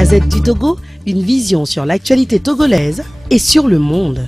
Gazette du Togo, une vision sur l'actualité togolaise et sur le monde.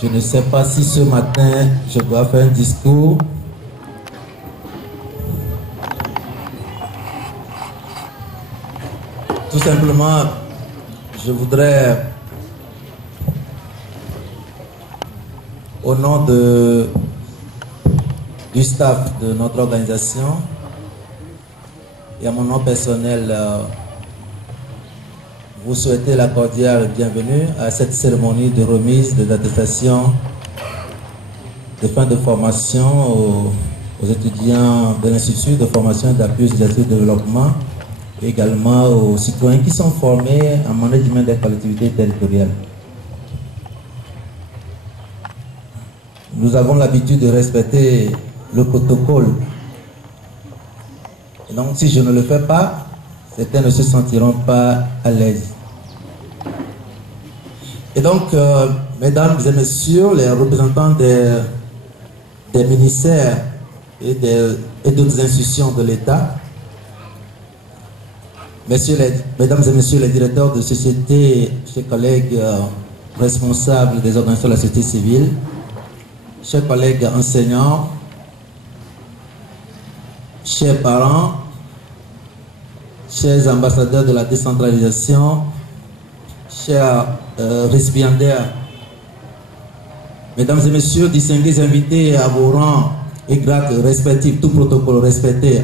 Je ne sais pas si ce matin je dois faire un discours. Tout simplement, je voudrais, au nom du staff de notre organisation et à mon nom personnel, vous souhaiter la cordiale bienvenue à cette cérémonie de remise des attestations de fin de formation aux étudiants de l'Institut de formation et d'appui aux initiatives de développement et également aux citoyens qui sont formés en management des collectivités territoriales. Nous avons l'habitude de respecter le protocole. Et donc si je ne le fais pas, certains ne se sentiront pas à l'aise. Et donc, mesdames et messieurs, les représentants des ministères et d'autres institutions de l'État, mesdames et messieurs les directeurs de société, chers collègues responsables des organisations de la société civile, chers collègues enseignants, chers parents, chers ambassadeurs de la décentralisation, chers récipiendaires, mesdames et messieurs, distingués invités à vos rangs et grades respectifs, tout protocole respecté.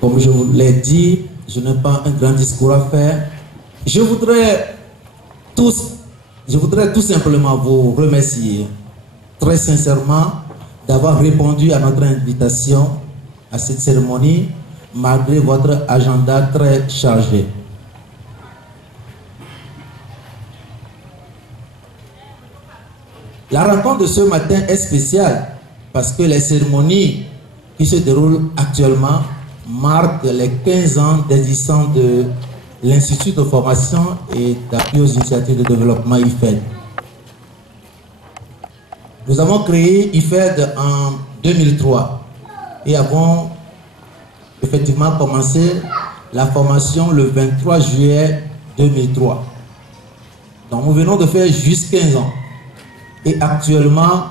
Comme je vous l'ai dit, je n'ai pas un grand discours à faire. Je voudrais tout simplement vous remercier très sincèrement d'avoir répondu à notre invitation à cette cérémonie, malgré votre agenda très chargé. La rencontre de ce matin est spéciale parce que les cérémonies qui se déroulent actuellement marquent les 15 ans d'existence de l'Institut de formation et d'appui aux initiatives de développement IFED. Nous avons créé IFED en 2003 et avons effectivement commencé la formation le 23 juillet 2003. Donc nous venons de faire juste 15 ans. Et actuellement,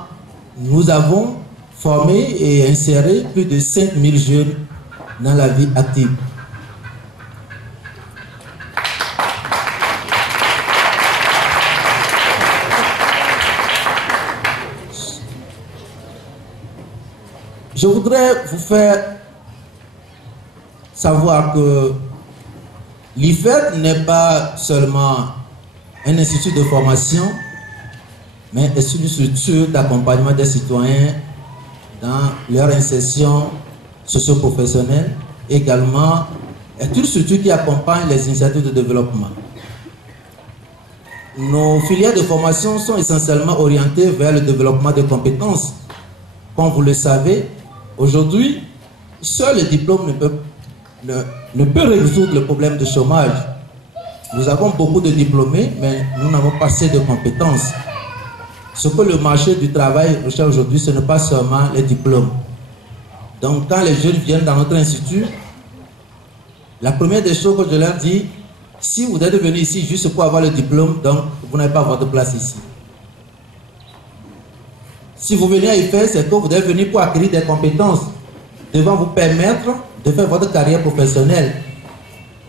nous avons formé et inséré plus de 5000 jeunes dans la vie active. Je voudrais vous faire savoir que l'IFED n'est pas seulement un institut de formation, mais est une structure d'accompagnement des citoyens dans leur insertion socio-professionnelle. Également, est une structure qui accompagne les initiatives de développement. Nos filières de formation sont essentiellement orientées vers le développement des compétences. Comme vous le savez, aujourd'hui, seul le diplôme ne peut résoudre le problème de chômage. Nous avons beaucoup de diplômés, mais nous n'avons pas assez de compétences. Ce que le marché du travail recherche aujourd'hui, ce n'est pas seulement les diplômes. Donc, quand les jeunes viennent dans notre institut, la première des choses que je leur dis, si vous êtes venu ici juste pour avoir le diplôme, donc vous n'avez pas votre place ici. Si vous venez à IFED, c'est que vous êtes venu pour acquérir des compétences devant vous permettre de faire votre carrière professionnelle.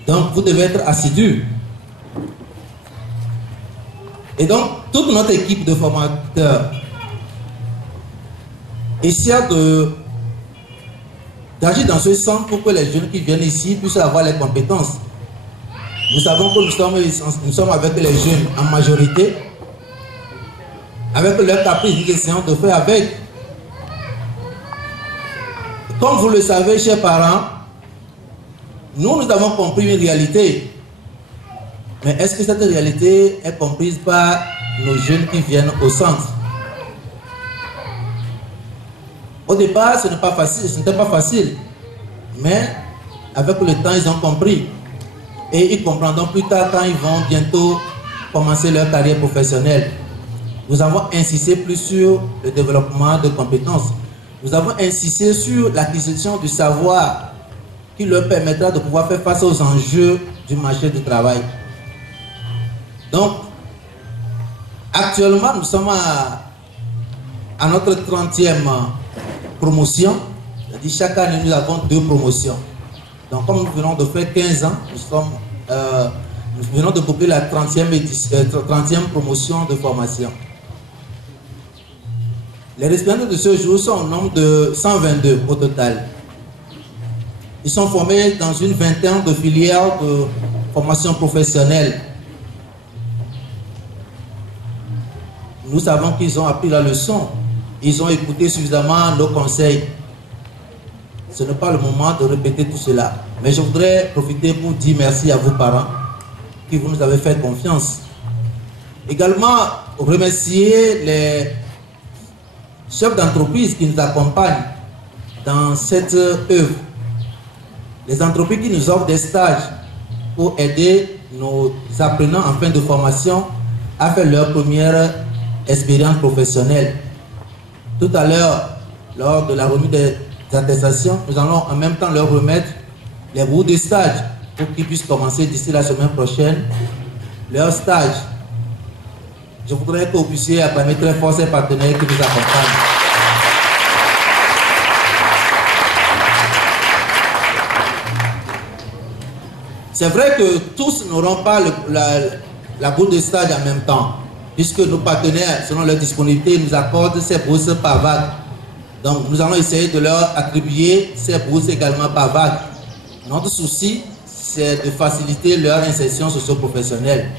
Donc, vous devez être assidu. Et donc, toute notre équipe de formateurs essaie d'agir dans ce sens pour que les jeunes qui viennent ici puissent avoir les compétences. Nous savons que nous sommes avec les jeunes en majorité, avec leur caprice, nous essayons de faire avec. Comme vous le savez, chers parents, nous avons compris une réalité. Mais est-ce que cette réalité est comprise par nos jeunes qui viennent au centre? Au départ, ce n'était pas facile. Mais avec le temps, ils ont compris. Et ils comprendront plus tard quand ils vont bientôt commencer leur carrière professionnelle. Nous avons insisté plus sur le développement de compétences. Nous avons insisté sur l'acquisition du savoir qui leur permettra de pouvoir faire face aux enjeux du marché du travail. Donc, actuellement, nous sommes à notre 30e promotion. C'est-à-dire chaque année, nous avons 2 promotions. Donc, comme nous venons de faire 15 ans, nous venons de boucler la 30e promotion de formation. Les récipiendaires de ce jour sont au nombre de 122 au total. Ils sont formés dans une vingtaine de filières de formation professionnelle. Nous savons qu'ils ont appris la leçon. Ils ont écouté suffisamment nos conseils. Ce n'est pas le moment de répéter tout cela. Mais je voudrais profiter pour dire merci à vos parents qui vous nous avez fait confiance. Également, remercier les chefs d'entreprise qui nous accompagnent dans cette œuvre. Les entreprises qui nous offrent des stages pour aider nos apprenants en fin de formation à faire leur première expérience professionnelle. Tout à l'heure, lors de la remise des attestations, nous allons en même temps leur remettre les bouts de stage pour qu'ils puissent commencer d'ici la semaine prochaine leur stage. Je voudrais que vous puissiez acclamer très fort ces partenaires qui nous accompagnent. C'est vrai que tous n'auront pas la bourse de stage en même temps, puisque nos partenaires, selon leur disponibilité, nous accordent ces bourses par vague. Donc nous allons essayer de leur attribuer ces bourses également par vague. Notre souci, c'est de faciliter leur insertion socio-professionnelle.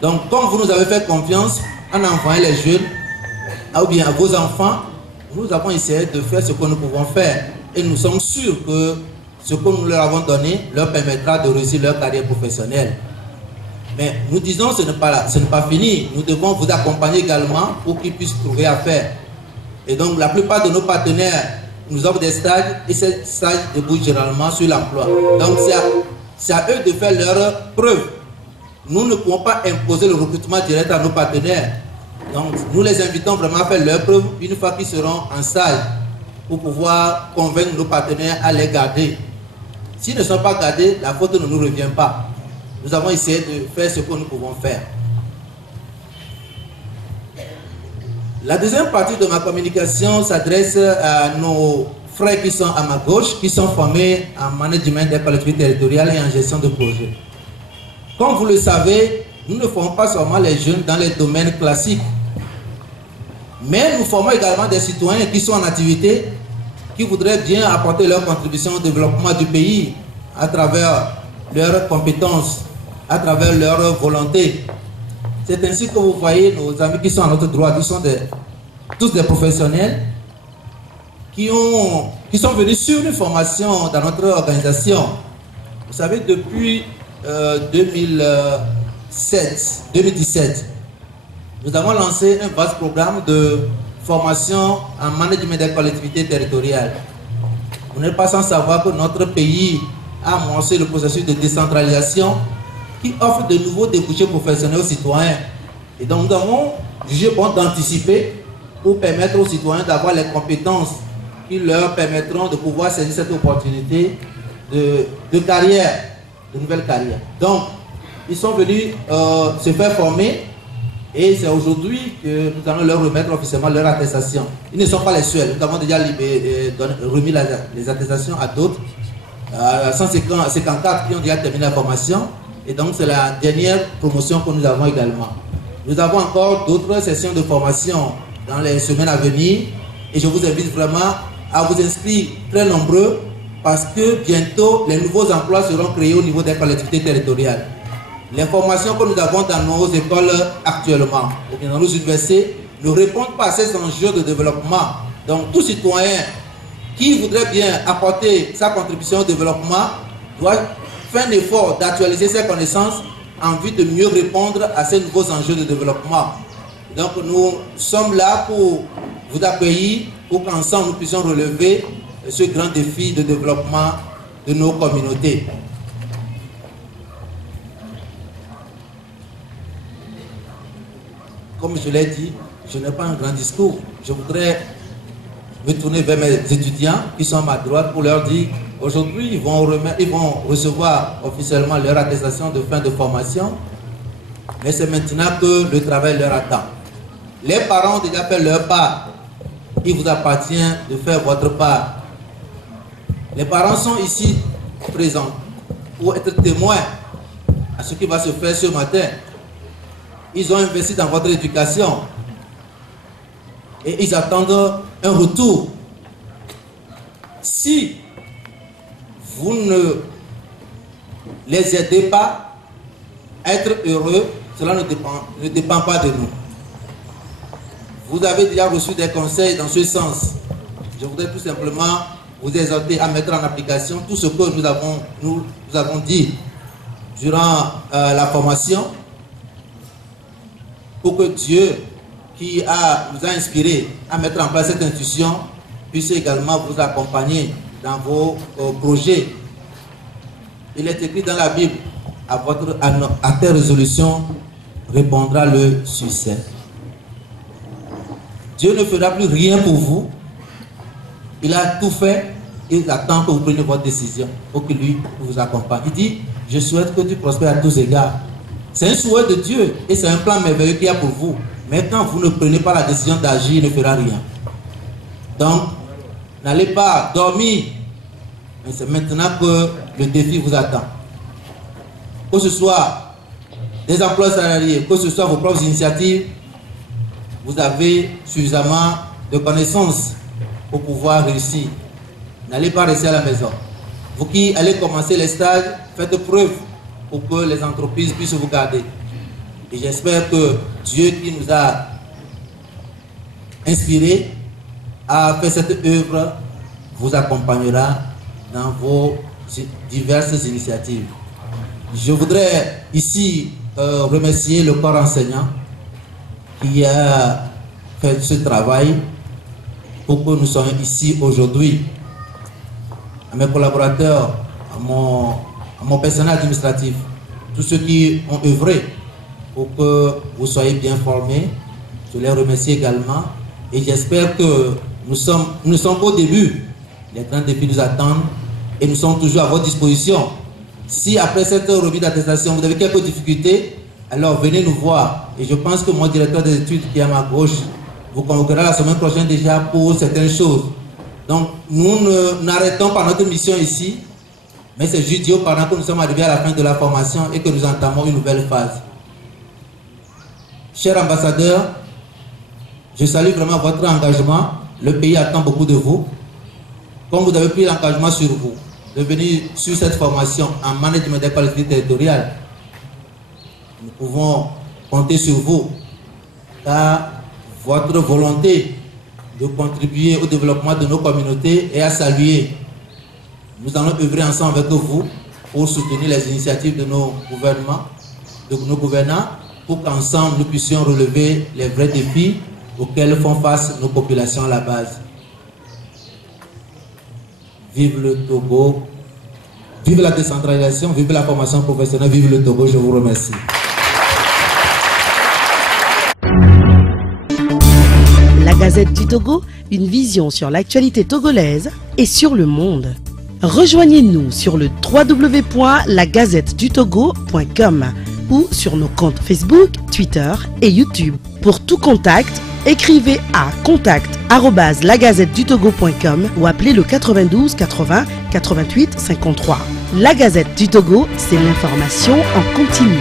Donc comme vous nous avez fait confiance en envoyant les jeunes, ou bien à vos enfants, nous avons essayé de faire ce que nous pouvons faire. Et nous sommes sûrs que ce que nous leur avons donné leur permettra de réussir leur carrière professionnelle. Mais nous disons ce n'est pas fini. Nous devons vous accompagner également pour qu'ils puissent trouver à faire. Et donc la plupart de nos partenaires nous offrent des stages et ces stages débouchent généralement sur l'emploi. Donc c'est à eux de faire leurs preuves. Nous ne pouvons pas imposer le recrutement direct à nos partenaires. Donc, nous les invitons vraiment à faire leurs preuves une fois qu'ils seront en stage pour pouvoir convaincre nos partenaires à les garder. S'ils ne sont pas gardés, la faute ne nous revient pas. Nous avons essayé de faire ce que nous pouvons faire. La deuxième partie de ma communication s'adresse à nos frères qui sont à ma gauche, qui sont formés en management des collectivités territoriales et en gestion de projets. Comme vous le savez, nous ne formons pas seulement les jeunes dans les domaines classiques, mais nous formons également des citoyens qui sont en activité, qui voudraient bien apporter leur contribution au développement du pays à travers leurs compétences, à travers leur volonté. C'est ainsi que vous voyez nos amis qui sont à notre droite, qui sont tous des professionnels qui sont venus sur une formation dans notre organisation. Vous savez, depuis 2017, nous avons lancé un vaste programme de formation en management des collectivités territoriales. Vous n'êtes pas sans savoir que notre pays a amorcé le processus de décentralisation qui offre de nouveaux débouchés professionnels aux citoyens. Et donc nous avons jugé bon d'anticiper pour permettre aux citoyens d'avoir les compétences qui leur permettront de pouvoir saisir cette opportunité de carrière, de nouvelles carrières. Donc, ils sont venus se faire former et c'est aujourd'hui que nous allons leur remettre officiellement leur attestation. Ils ne sont pas les seuls. Nous avons déjà remis les attestations à d'autres, 154 qui ont déjà terminé la formation. Et donc, c'est la dernière promotion que nous avons également. Nous avons encore d'autres sessions de formation dans les semaines à venir. Et je vous invite vraiment à vous inscrire très nombreux parce que bientôt, les nouveaux emplois seront créés au niveau des collectivités territoriales. Les formations que nous avons dans nos écoles actuellement, ou bien dans nos universités, ne répondent pas à ces enjeux de développement. Donc, tout citoyen qui voudrait bien apporter sa contribution au développement doit faire un effort d'actualiser ses connaissances en vue de mieux répondre à ces nouveaux enjeux de développement. Donc nous sommes là pour vous accueillir, pour qu'ensemble nous puissions relever ce grand défi de développement de nos communautés. Comme je l'ai dit, je n'ai pas un grand discours. Je voudrais me tourner vers mes étudiants qui sont à ma droite pour leur dire aujourd'hui, ils vont recevoir officiellement leur attestation de fin de formation, mais c'est maintenant que le travail leur attend. Les parents ont déjà fait leur part. Il vous appartient de faire votre part. Les parents sont ici présents pour être témoins à ce qui va se faire ce matin. Ils ont investi dans votre éducation et ils attendent un retour. Si vous ne les aidez pas à être heureux, cela ne dépend pas de nous. Vous avez déjà reçu des conseils dans ce sens. Je voudrais tout simplement vous exhorter à mettre en application tout ce que nous avons dit durant la formation pour que Dieu qui nous a inspiré à mettre en place cette institution puisse également vous accompagner dans vos projets. Il est écrit dans la Bible, à tes résolutions répondra le succès. Dieu ne fera plus rien pour vous. Il a tout fait. Il attend que vous preniez votre décision pour que lui vous accompagne. Il dit, je souhaite que tu prospères à tous égards. C'est un souhait de Dieu et c'est un plan merveilleux qu'il y a pour vous. Mais quand vous ne prenez pas la décision d'agir, il ne fera rien. Donc, n'allez pas dormir. Mais c'est maintenant que le défi vous attend. Que ce soit des emplois salariés, que ce soit vos propres initiatives, vous avez suffisamment de connaissances pour pouvoir réussir. N'allez pas rester à la maison. Vous qui allez commencer les stages, faites preuve pour que les entreprises puissent vous garder. Et j'espère que Dieu qui nous a inspirés à faire cette œuvre vous accompagnera dans vos diverses initiatives. Je voudrais ici remercier le corps enseignant qui a fait ce travail pour que nous soyons ici aujourd'hui. À mes collaborateurs, à à mon personnel administratif, tous ceux qui ont œuvré pour que vous soyez bien formés. Je les remercie également et j'espère que nous sommes au début. Les grands défis nous attendent et nous sommes toujours à votre disposition. Si après cette revue d'attestation, vous avez quelques difficultés, alors venez nous voir. Et je pense que mon directeur des études qui est à ma gauche vous convoquera la semaine prochaine déjà pour certaines choses. Donc nous n'arrêtons pas notre mission ici, mais c'est juste pendant que nous sommes arrivés à la fin de la formation et que nous entamons une nouvelle phase. Chers ambassadeurs, je salue vraiment votre engagement. Le pays attend beaucoup de vous. Comme vous avez pris l'engagement sur vous de venir sur cette formation en management des collectivités territoriales, nous pouvons compter sur vous, car votre volonté de contribuer au développement de nos communautés est à saluer. Nous allons œuvrer ensemble avec vous pour soutenir les initiatives de nos gouvernements, de nos gouvernants, pour qu'ensemble nous puissions relever les vrais défis auxquels font face nos populations à la base. Vive le Togo, vive la décentralisation, vive la formation professionnelle, vive le Togo, je vous remercie. La Gazette du Togo, une vision sur l'actualité togolaise et sur le monde. Rejoignez-nous sur le www.lagazettedutogo.com ou sur nos comptes Facebook, Twitter et YouTube. Pour tout contact, écrivez à contact@lagazettedutogo.com ou appelez le 92 80 88 53. La Gazette du Togo, c'est l'information en continu.